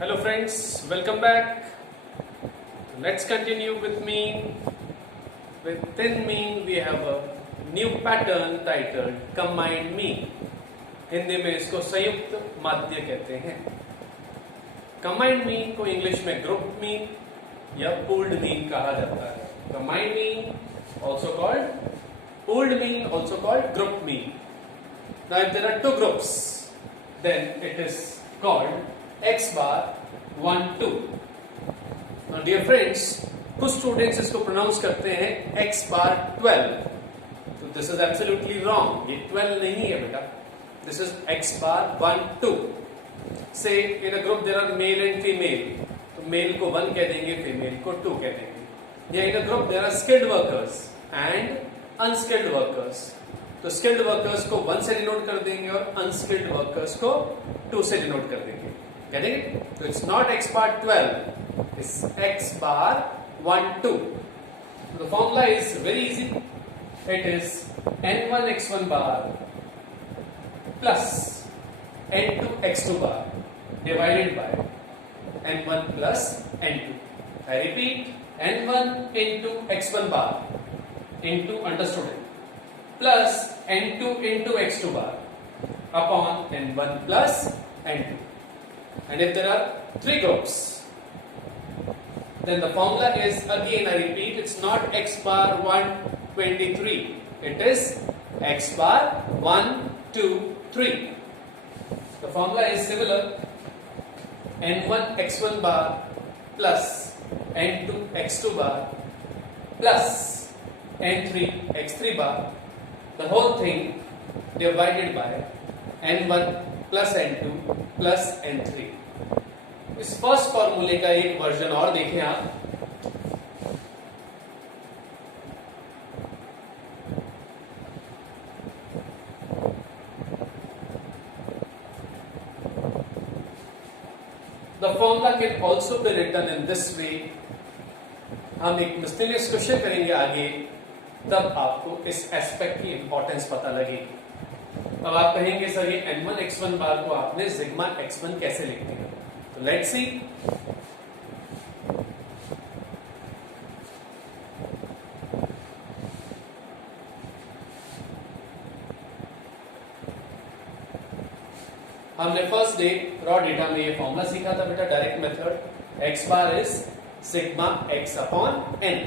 Hello friends, welcome back. Let's continue with mean. Within mean we have a new pattern titled combined mean. Hindi में इसको संयुक्त माध्य कहते हैं. Combined mean को इंग्लिश में ग्रुप मीन या पूल्ड मीन कहा जाता है. Combined mean also called pooled mean, also called group mean. Now if there are two groups, then it is called x bar 1 2. Now dear friends, कुछ students इसको pronounce करते हैं x bar 12. तो this is absolutely wrong. ये 12 नहीं है बेटा. This is x bar 1 2. से in a group there are male and female, तो मेल को 1 कह देंगे, फीमेल को 2 कह देंगे. या in a group there are skilled workers and unskilled workers, तो स्किल्ड वर्कर्स को 1 से डिनोट कर देंगे और अनस्किल्ड वर्कर्स को 2 से डिनोट कर देंगे. Getting? So it's not x bar 12, it's x bar 1 2. So the formula is very easy. It is n1 x1 bar plus n2 x2 bar divided by n1 plus n2. I repeat, n1 into x1 bar into understood plus n2 into x2 bar upon n1 plus n2. And if there are three groups, then the formula is, again I repeat, it's not x bar 123, it is x bar 1 2 3. The formula is similar. n1 x1 bar plus n2 x2 bar plus n3 x3 bar, the whole thing divided by n1 plus n2 plus n3. इस first फॉर्मूले का एक version और देखें आप. The formula can also be written in this way. हम एक mysterious question करेंगे आगे, तब आपको इस एस्पेक्ट की इंपॉर्टेंस पता लगेगी. अब आप कहेंगे सर ये n1 x1 बार को आपने सिग्मा x1 कैसे लिखते हैं? तो लेट्स सी. हमने फर्स्ट डे रॉ डेटा में ये फॉर्मूला सीखा था बेटा, direct method. x bar is sigma x upon n.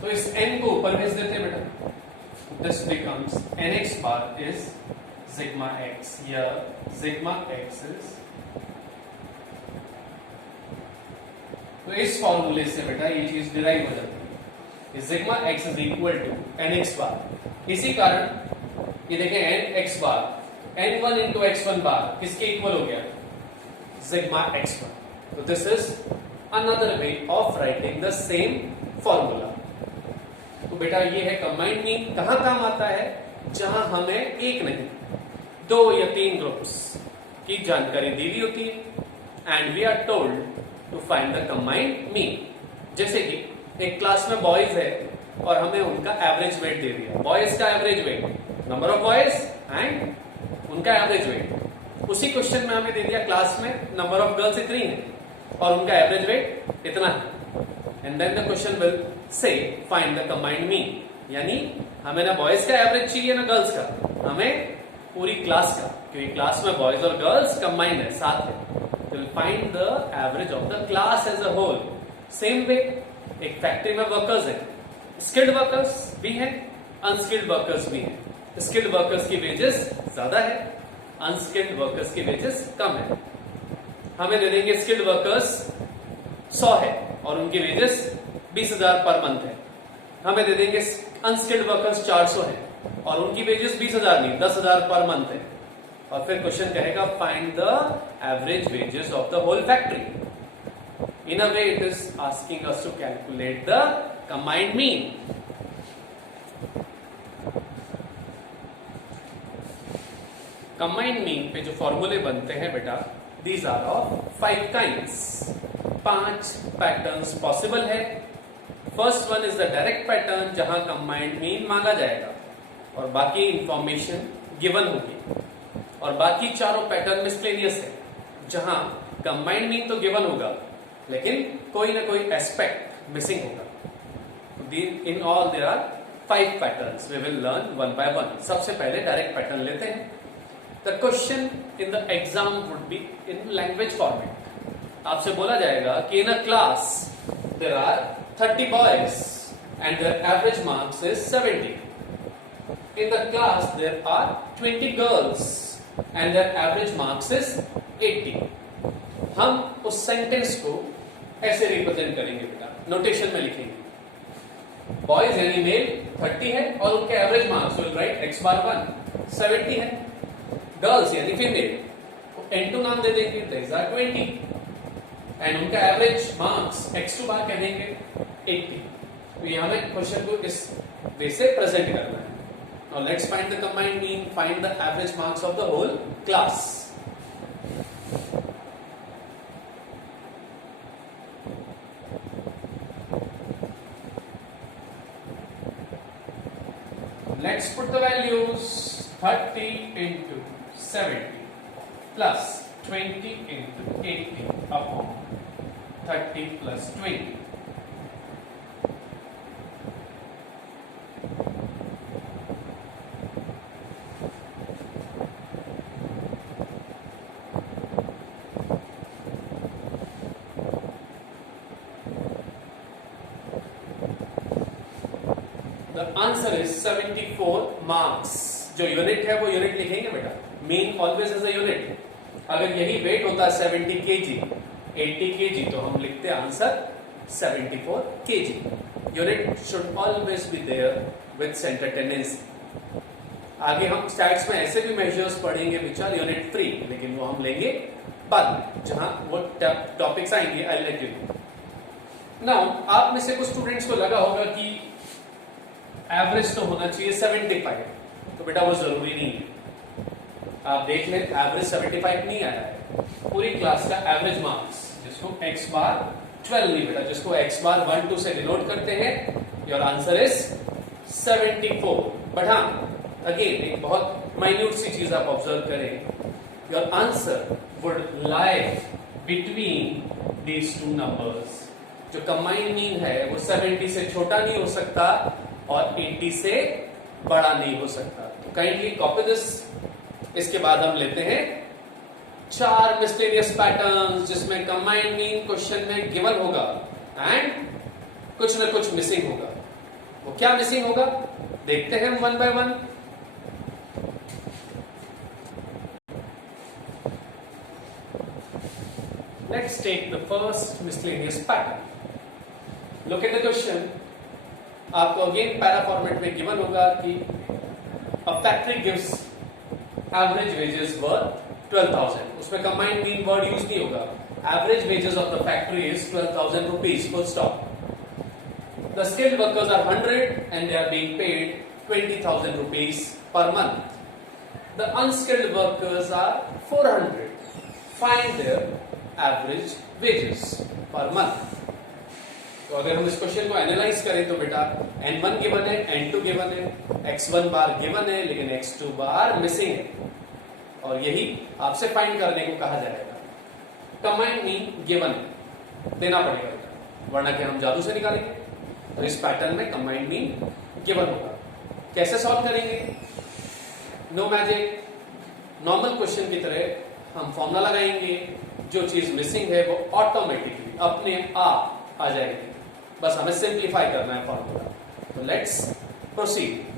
तो इस n को ऊपर भेज देते हैं बेटा. This becomes nx bar is sigma x. Here sigma x is, तो इस फॉर्मूले से बेटा ये चीज डिराइव हो जाती है. Sigma x is equal to nx bar. इसी कारण ये देखें nx बार n1 इंटू x1 बार किसके इक्वल हो गया? सिग्मा x बार. तो this is another way of writing the same formula. तो बेटा ये है कंबाइंड मीन. कहां काम आता है? जहां हमें एक नहीं 2 या 3 ग्रुप्स की जानकारी दी हुई होती है and we are told to find the combined mean. जैसे कि एक क्लास में बॉयज है और हमें उनका एवरेज वेट दे दिया. बॉयज का average weight, number of boys and उनका एवरेज वेट. उसी क्वेश्चन में हमें दे दिया क्लास में नंबर ऑफ गर्ल्स इतनी है और उनका एवरेज वेट इतना है. And then the question will say find the combined mean. यानी हमें ना बॉयज का एवरेज चाहिए ना गर्ल्स का, हमें पूरी क्लास का, क्योंकि क्लास में बॉयज और गर्ल्स कंबाइंड है, साथ है. Will find the average of the class as a whole. Same way एक फैक्ट्री में वर्कर्स है, स्किल्ड वर्कर्स भी हैं, अनस्किल्ड वर्कर्स भी हैं. स्किल्ड वर्कर्स की वेजेस ज्यादा है, अनस्किल्ड वर्कर्स की वेजेस कम है. हमें दे देंगे स्किल्ड वर्कर्स 100 है और उनकी वेजेस 20,000 पर मंथ है. हमें दे देंगे अनस्किल्ड वर्कर्स 400 है और उनकी वेजेस 20,000 नहीं 10,000 पर मंथ है. और फिर क्वेश्चन कहेगा find the average wages of the whole factory. In a way it is asking us to calculate the combined mean. Combined mean पे जो फॉर्मूले बनते हैं बेटा, these are of 5 kinds. 5 patterns possible है. First one is the direct pattern, जहां combined mean मांगा जाएगा और बाकी इंफॉर्मेशन गिवन होगी. और बाकी चारों पैटर्न मिसलेनियस है, जहां कंबाइंड मीन तो गिवन होगा लेकिन कोई ना कोई एस्पेक्ट मिसिंग होगा। In all there are 5 patterns, we will learn one by one. सबसे पहले डायरेक्ट पैटर्न लेते हैं। The question in the exam would be in language format. आपसे बोला जाएगा कि in a class there are 30 boys and their average marks is 70। In the class there are 20 girls and their average marks is 80. हम उस sentence को ऐसे represent करेंगे बेटा, नोटेशन में लिखेंगे। बॉयज यानी मेल 30 है और उनके average marks will write x बार 1 70 है। गर्ल्स यानी फीमेल n2 नाम दे देंगे, these are 20 एंड उनका एवरेज मार्क्स x2 बार कह देंगे 80। तो यहां हमें क्वेश्चन को इस वे से प्रेजेंट करना है। Now let's find the combined mean, find the average marks of the whole class. Let's put the values 30 into 70 plus 20 into 80 upon 30 plus 20. Answer is 74 marks. जो यूनिट है वो यूनिट लिखेंगे बेटा, mean always is a unit. अगर यही wait होता 70 KG 80 KG तो हम लिखते answer 74 KG. Unit should always be there with centre tendency. आगे हम स्टैट्स में ऐसे भी मेजर्स पढ़ेंगे विच आर यूनिट फ्री, लेकिन वो हम लेंगे बाद में जहां वो टॉपिक्स आएंगे। I let you now. आप में से कुछ स्टूडेंट्स को लगा होगा कि एवरेज तो होना चाहिए 75, तो बेटा वो जरूरी नहीं है। आप देख लें एवरेज 75 नहीं आया है। पूरी क्लास का एवरेज मार्क्स जिसको x बार 12 नहीं बेटा, जिसको x बार 1 2 से डिनोट करते हैं, योर आंसर इज 74। बट हाँ अगेन एक बहुत माइन्यूट सी चीज आप ऑब्जर्व करें, your answer would lie between these two numbers. जो कंबाइंड मीन है वो 70 से छोटा नहीं हो सकता और 80 से बड़ा नहीं हो सकता। तो काइंडली कॉपी दिस। इसके बाद हम लेते हैं 4 मिसलेनियस पैटर्न्स जिसमें कंबाइंड मीन क्वेश्चन में गिवन होगा एंड कुछ ना कुछ मिसिंग होगा। वो क्या मिसिंग होगा देखते हैं one by one. Let's take the first miscellaneous pattern. Look at the question. आपको अगेन पैरा फॉर्मेट में गिवन होगा कि a factory gives average wages worth 12,000। उसमें कंबाइंड मीन वर्ड यूज नहीं होगा। Average wages of the factory is 12,000 rupees, full stop. The skilled workers are 100 and they are being paid 20,000 rupees per month. The unskilled workers are 400। Find there average wages per month. तो अगर हम इस question को analyse करें तो बेटा n1 given है, n2 given है, x1 बार गिवन है लेकिन x2 बार मिसिंग है और यही आपसे फाइंड करने को कहा जाएगा। कंबाइंड मीन गिवन है, देना पड़ेगा बेटा, वरना कि हम जादू से निकालेंगे। तो इस पैटर्न में कंबाइंड मीन गिवन होगा। कैसे सॉल्व करेंगे? नो मैजिक, नॉर्मल क्वेश्चन की तरह हम फॉर्मूला लगाएंगे। जो चीज मिसिंग है वो ऑटोमेटिकली अपने आप आ जाएगी, बस हमें सिंप्लीफाई करना है फॉर्मूला। तो लेट्स प्रोसीड।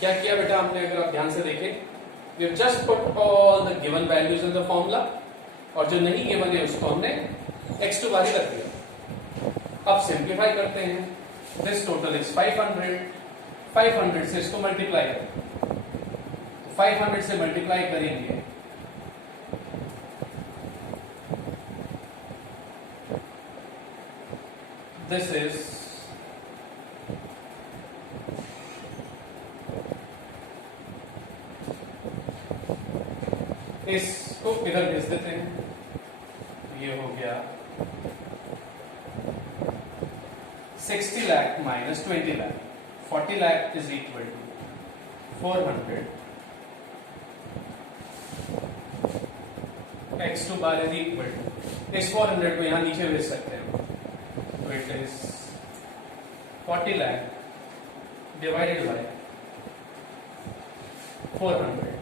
क्या किया बेटा हमने, अगर आप ध्यान से देखें, we have just put all the given values in the formula और जो नहीं गिवन है उसको हमने x2 बार ही रख दिया। अब सिंप्लीफाई करते हैं। This total is 500। 500 से इसको मल्टीप्लाई करें, 500 से मल्टीप्लाई करेंगे दिस इज 2 इसको इधर भेज देते हैं, ये हो गया 60 lakh minus 20 lakh, 40 lakh is equal to 400 x2 bar is equal to, इस 400 को यहां नीचे भेज सकते हैं, तो it is 40 lakh divided by 400.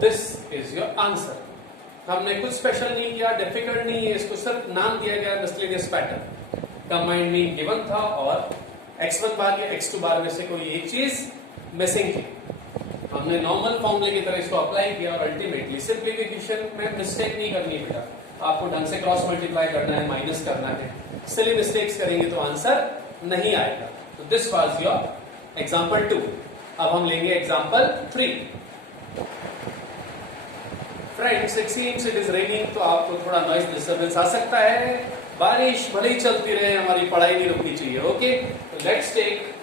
This is your answer. हमने कुछ स्पेशल नहीं किया, डिफिकल्ट नहीं है, इसको सिर्फ नाम दिया गया miscellaneous pattern. Combined mean given था और x1 बार या x2 बार में से कोई एक चीज मिसिंग थी. हमने नॉर्मल फॉर्मूले की तरह इसको अप्लाई किया और अल्टीमेटली सिंप्लीफिकेशन में मिस्टेक नहीं करनी बेटा. आपको ढंग से क्रॉस मल्टीप्लाई करना है, माइनस करना है. सिली मिस्टेक्स करेंगे तो आंसर नहीं आएगा. तो दिस वाज योर एग्जांपल 2. अब हम लेंगे example 3. Friends, it seems it is raining, तो आपको थोड़ा नॉइज डिस्टर्बेंस आ सकता है. बारिश भले ही चलती रहे, हमारी पढ़ाई नहीं रुकनी चाहिए. ओके, तो लेट्स टेक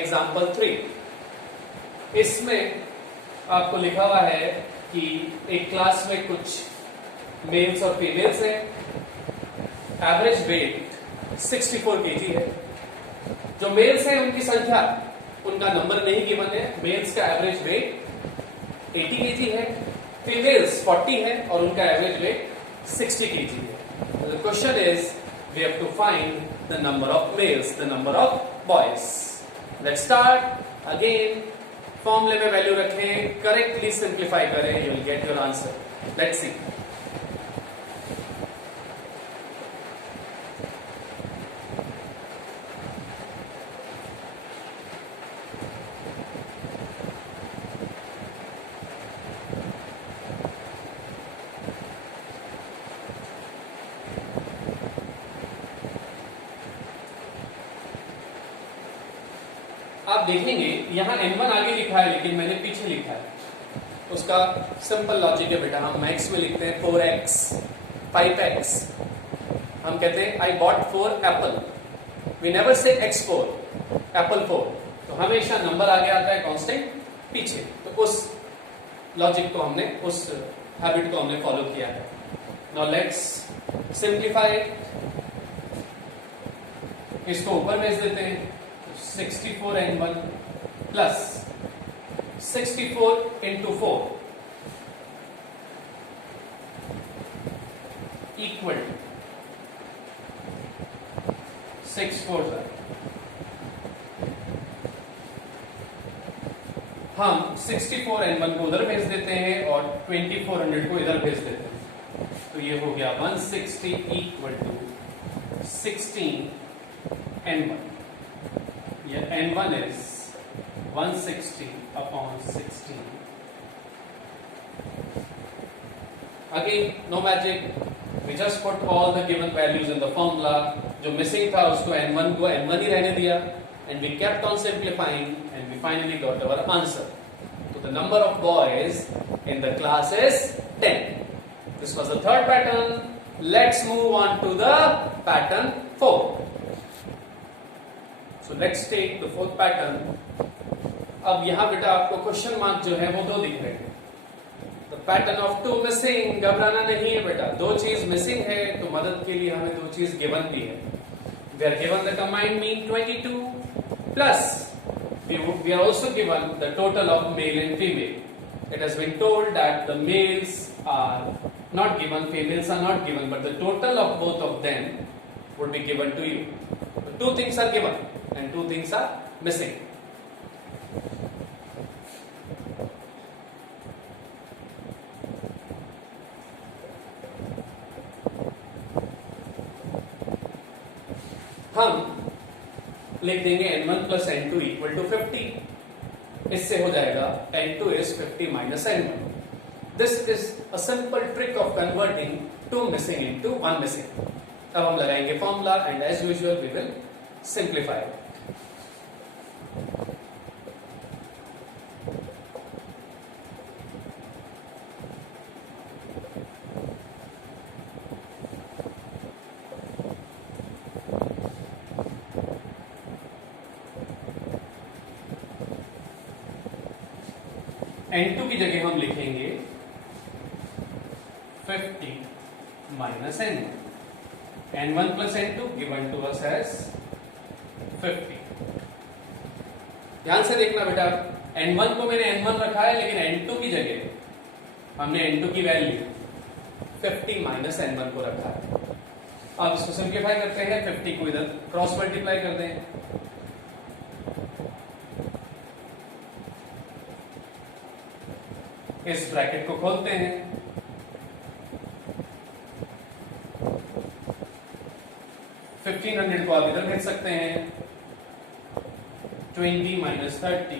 एग्जांपल 3. इसमें आपको लिखा हुआ है कि एक क्लास में कुछ मेल्स और फीमेल्स हैं. एवरेज वेट 64 kg है. जो मेल्स हैं उनकी संख्या, उनका नंबर नहीं गिवन है. मेल्स का एवरेज वेट 80 kg है, फीमेल्स 40 है और उनका एवरेज वेट 60 kg है. The question is, we have to find the number of males, the number of boys. Let's start again. फॉर्मूले में वैल्यू रखें, करेक्टली सिंप्लीफाई करें, you will get your answer. Let's see. आप देखेंगे यहां n1 आगे लिखा है लेकिन मैंने पीछे लिखा है. उसका सिंपल लॉजिक है बेटा. हम मैक्स में लिखते हैं 4x 5x. हम कहते हैं I bought 4 apple. We never say x4 Apple 4. तो हमेशा नंबर आगे आता है कांस्टेंट पीछे. तो उस लॉजिक को हमने, उस हैबिट को हमने फॉलो किया है. Now let's simplify. इसको ऊपर भेज देते हैं. 64n1 plus 64 into 4 equal 6/4. हम 64n1 को उधर भेज देते हैं और 2400 को इधर भेज देते हैं. तो ये हो गया 160 equal to 16n1. n1 is 160 upon 16. Again, no magic. We just put all the given values in the formula. जो missing था उसको n1 को n1 ही रहने दिया, and we kept on simplifying, and we finally got our answer. So the number of boys in the class is 10. This was the third pattern. Let's move on to the pattern 4. So let's take the fourth pattern. अब यहां बेटा आपको question mark जो है वो 2 दिख रहे हैं. The pattern of 2 missing. घबराना नहीं है बेटा. 2 चीज मिसिंग है तो मदद के लिए हमें 2 चीज गिवन भी है. We are given the combined mean 22 plus we are also given the total of male and female. It has been told that the males are not given, females are not given, but the total of both of them would be given to you. The 2 things are given and 2 things are missing. हम लिख देंगे n1 plus n2 equal to 50. इससे हो जाएगा n2 is 50 minus n1. This is a simple trick of converting 2 missing into 1 missing. अब हम लगाएंगे formula and as usual we will simplify it. n2 की जगह हम लिखेंगे 50 minus n1. n1 plus n2 given to us as 50. ध्यान से देखना बेटा, n1 को मैंने n1 रखा है, लेकिन n2 की जगह हमने n2 की वैल्यू 50 माइनस n1 को रखा है. अब इसको सिंप्लीफाई करते हैं, 50 को इधर क्रॉस मल्टीप्लाई कर दें. इस ब्रैकेट को खोलते हैं. $1500 को आप इधर भेज सकते हैं. 20 माइनस 30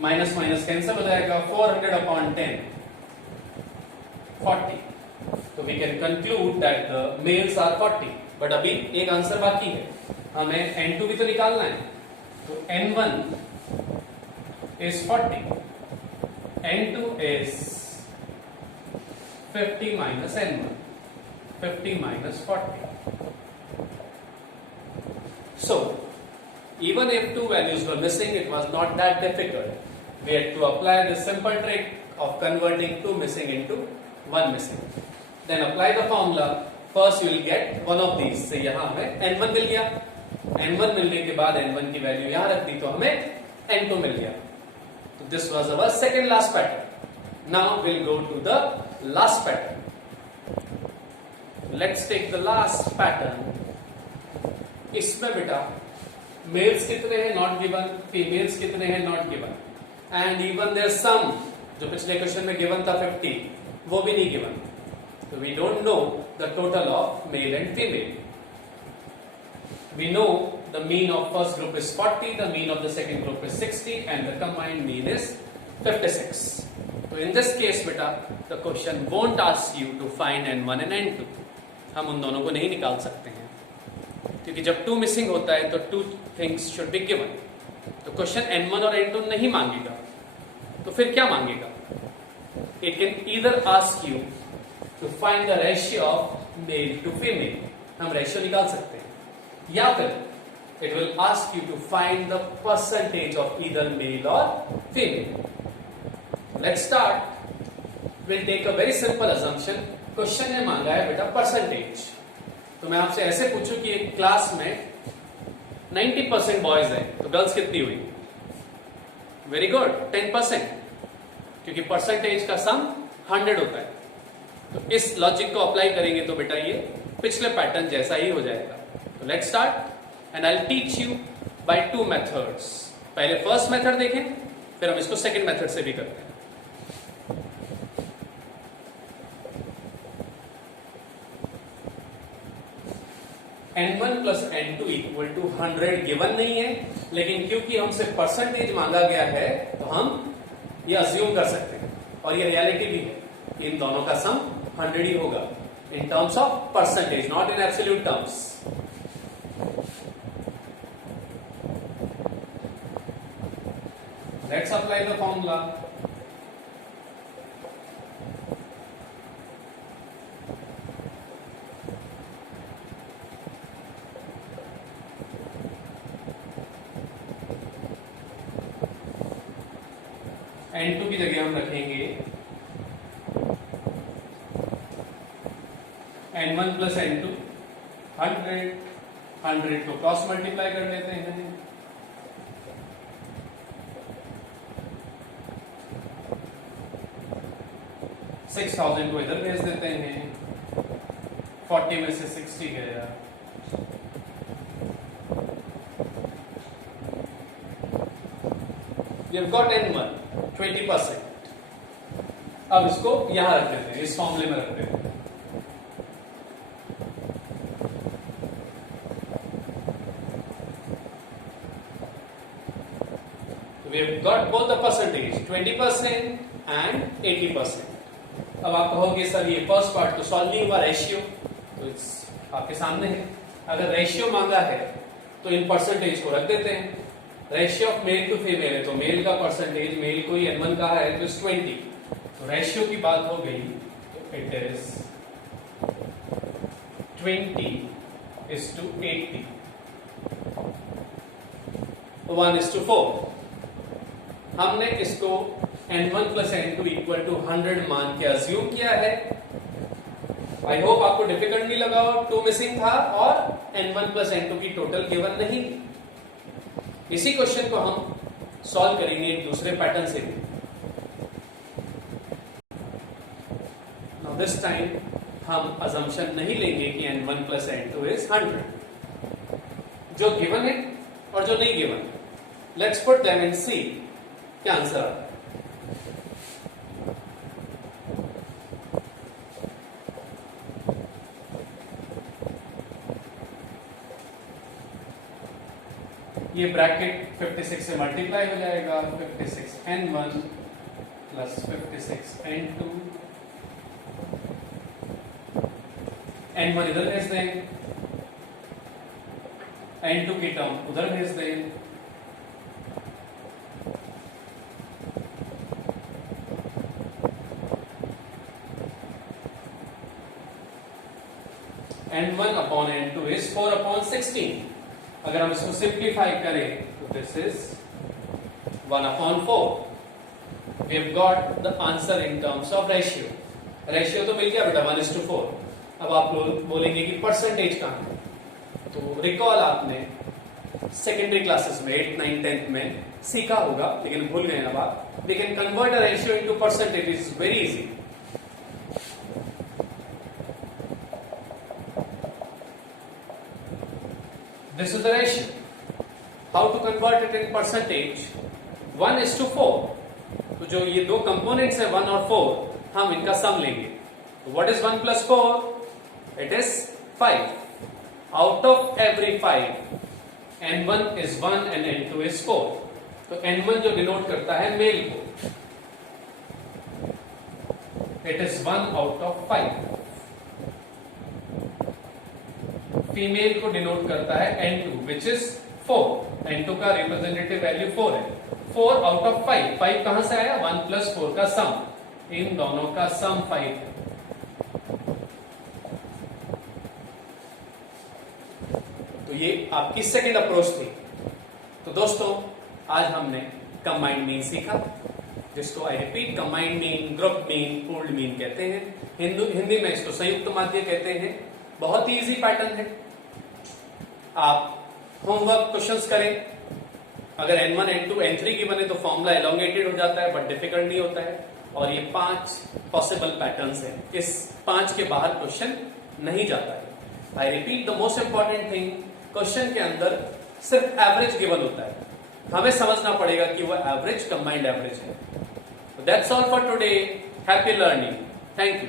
माइनस माइनस कैंसिल हो जाएगा. 400 अपॉन 10 40. तो we can conclude that the males are 40. But अभी एक आंसर बाकी है, हमें n2 भी तो निकालना है. तो n1 is 40, n2 is 50 minus n1, 50 minus 40. So, even if two values were missing, it was not that difficult. We had to apply the simple trick of converting two missing into one missing. Then apply the formula. First you will get one of these. So यहाँ हमें n1 मिल गया. n1 मिलने के बाद n1 की value यहाँ रख दी तो हमें n2 मिल गया. So this was our second last pattern. Now we'll go to the last pattern. Let's take the last pattern. इसमें बेटा मेल्स कितने हैं नॉट गिवन, फीमेल्स कितने हैं not given, and even their sum जो पिछले क्वेश्चन में गिवन था 50 वो भी नहीं given. So we don't know the total of male and female. We know the mean of first group is 40, the mean of the second group is 60, and the combined mean is 56. So in this case beta, the question won't ask you to find n1 and n2. हम उन दोनों को नहीं निकाल सकते हैं, क्योंकि जब 2 मिसिंग होता है तो 2 things should be given. तो क्वेश्चन n1 और n2 नहीं मांगेगा, तो फिर क्या मांगेगा? It can either ask you to find the ratio of male to female. हम रेशियो निकाल सकते हैं, या फिर it will ask you to find the percentage of either male or female. Let's start. We'll take a very simple assumption. Question ने मांगा है बेटा परसेंटेज. तो मैं आपसे ऐसे पूछूं कि एक क्लास में 90% बॉयज है, तो गर्ल्स कितनी हुई? वेरी गुड, 10%, क्योंकि परसेंटेज का सम 100 होता है. तो इस लॉजिक को अप्लाई करेंगे तो बेटा ये पिछले पैटर्न जैसा ही हो जाएगा. तो let's start and I will teach you by 2 methods. पहले फर्स्ट मेथड देखें, फिर हम इसको सेकंड मेथड से भी करते हैं. n1 plus n2 equal to 100 given नहीं है, लेकिन क्योंकि हमसे परसेंटेज मांगा गया है तो हम ये अज्यूम कर सकते हैं, और ये रियलिटी भी है कि इन दोनों का सम 100 ही होगा इन terms of percentage, not in absolute terms. Let's apply the formula. n2 की जगह हम रखेंगे n1 प्लस n2. 100 को क्रॉस मल्टीप्लाई कर लेते हैं. $6,000 को इधर भेज देते हैं. 40 में से 60 गया. You've got n1 20%. अब इसको यहां रख देते हैं, इस फॉर्मूले में रख देते हैं. We've got both the percentage 20% and 80%. अब आप कहोगे सर ये फर्स्ट पार्ट तो सॉल्व नहीं हुआ, रेशियो तो आपके सामने है. अगर रेशियो मांगा है तो इन परसेंटेज को रख देते हैं. Ratio of male to female है तो मेल का परसेंटेज, मेल को ही n1 कहा है तो 20. तो रेशियो की बात हो गई तो इट इज 20:80. तो 1:4। हमने इसको n1 plus n2 equal to 100 मान के अज्यूम किया है। आई होप आपको डिफिकल्ट नहीं लगा, 2 मिसिंग था और n1 प्लस n2 की टोटल गिवन नहीं। इसी क्वेश्चन को हम सॉल्व करेंगे एक दूसरे पैटर्न से भी। नाउ दिस टाइम हम अजम्पशन नहीं लेंगे कि n1 प्लस n2 इज 100। जो गिवन है और जो नहीं given, let's put them and see क्या आंसर आता है। ये ब्रैकेट 56 से मल्टीप्लाई हो जाएगा, 56 n1 प्लस 56 n2। n1 इधर भेज दें, n2 की टर्म उधर भेज दें, n1 अपॉन n2 इज 4/16। अगर हम इसको सिंप्लीफाई करें तो this is 1/4। We have got the answer in terms of ratio. Ratio तो मिल गया बेटा 1:4। अब आप लोग बोलेंगे कि परसेंटेज कहां है, तो रिकॉल आपने सेकेंडरी क्लासेस में 8th 9th 10th में सीखा होगा, लेकिन भूल गए अब आप। We can convert a ratio into percentage, is very easy. This is the ratio. How to convert it in percentage? 1:4. तो जो ये दो कंपोनेंट्स है 1 और 4, हम इनका सम लेंगे। तो what is 1 plus 4? It is 5. Out of every 5, n1 is 1 and n2 is 4. तो n1 जो डिनोट करता है मेल को, it is 1 out of 5. Female को डिनोट करता है n2 विच इज 4। n2 का रिप्रेजेंटेटिव वैल्यू 4 है। 4 आउट ऑफ 5। 5 कहां से आया? 1 प्लस 4 का सम। इन दोनों का सम 5 है। तो ये आपकी सेकेंड अप्रोच थी। तो दोस्तों आज हमने कंबाइंड मीन सीखा, जिसको I repeat combined mean, group mean, pooled mean कहते हैं। हिंदी में इसको संयुक्त माध्य कहते हैं। बहुत ही इजी पैटर्न है। आप होमवर्क क्वेश्चंस करें। अगर n1 n2 n3 की बने तो फॉर्मूला एलोंगेटेड हो जाता है, बट डिफिकल्ट नहीं होता है। और ये 5 पॉसिबल पैटर्न्स हैं। इस 5 के बाहर क्वेश्चन नहीं जाता है। I repeat the most important thing, question के अंदर सिर्फ एवरेज गिवन होता है। हमें समझना पड़ेगा कि वो एवरेज कंबाइंड एवरेज है। That's all for today. Happy learning. Thank you.